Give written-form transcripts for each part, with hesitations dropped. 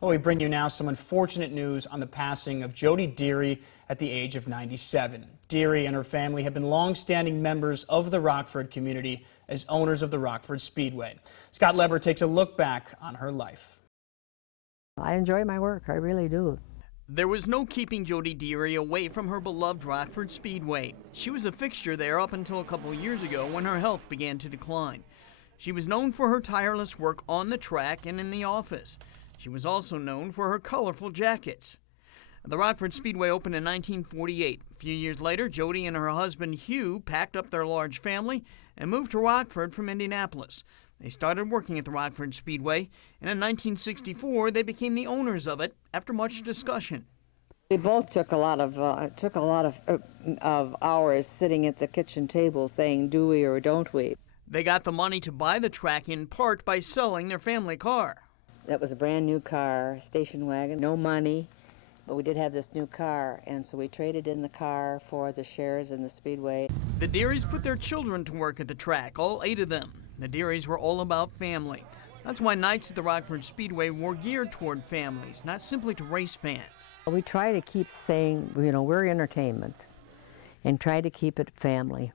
Well, we bring you now some unfortunate news on the passing of Jody Deery at the age of 97. Deery and her family have been long-standing members of the Rockford community as owners of the Rockford Speedway. Scott Leber takes a look back on her life. I enjoy my work, I really do. There was no keeping Jody Deery away from her beloved Rockford Speedway. She was a fixture there up until a couple years ago when her health began to decline. She was known for her tireless work on the track and in the office. She was also known for her colorful jackets. The Rockford Speedway opened in 1948. A few years later, Jody and her husband Hugh packed up their large family and moved to Rockford from Indianapolis. They started working at the Rockford Speedway, and in 1964 they became the owners of it after much discussion. We both took a lot of hours sitting at the kitchen table saying, do we or don't we? They got the money to buy the track in part by selling their family car. That was a brand new car, station wagon, no money, but we did have this new car, and so we traded in the car for the shares in the Speedway. The Deerys put their children to work at the track, all 8 of them. The Deerys were all about family. That's why nights at the Rockford Speedway were geared toward families, not simply to race fans. We try to keep saying, we're entertainment, and try to keep it family.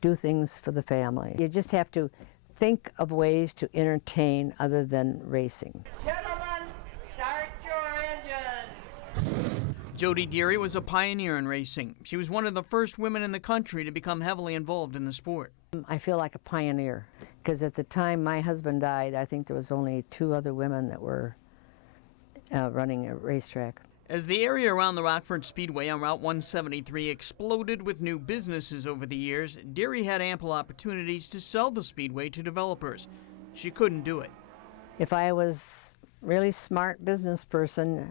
Do things for the family. You just have to think of ways to entertain other than racing. Gentlemen, start your engines. Jody Deery was a pioneer in racing. She was one of the first women in the country to become heavily involved in the sport. I feel like a pioneer, because at the time my husband died, I think there was only 2 other women that were running a racetrack. As the area around the Rockford Speedway on Route 173 exploded with new businesses over the years, Deery had ample opportunities to sell the Speedway to developers. She couldn't do it. If I was a really smart business person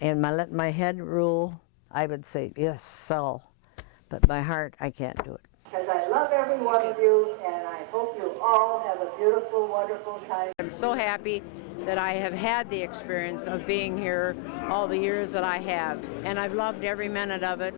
and let my head rule, I would say, yes, sell. But by heart, I can't do it. Because I love every one of you, and I hope you all have a beautiful, wonderful time. I'm so happy that I have had the experience of being here all the years that I have, and I've loved every minute of it.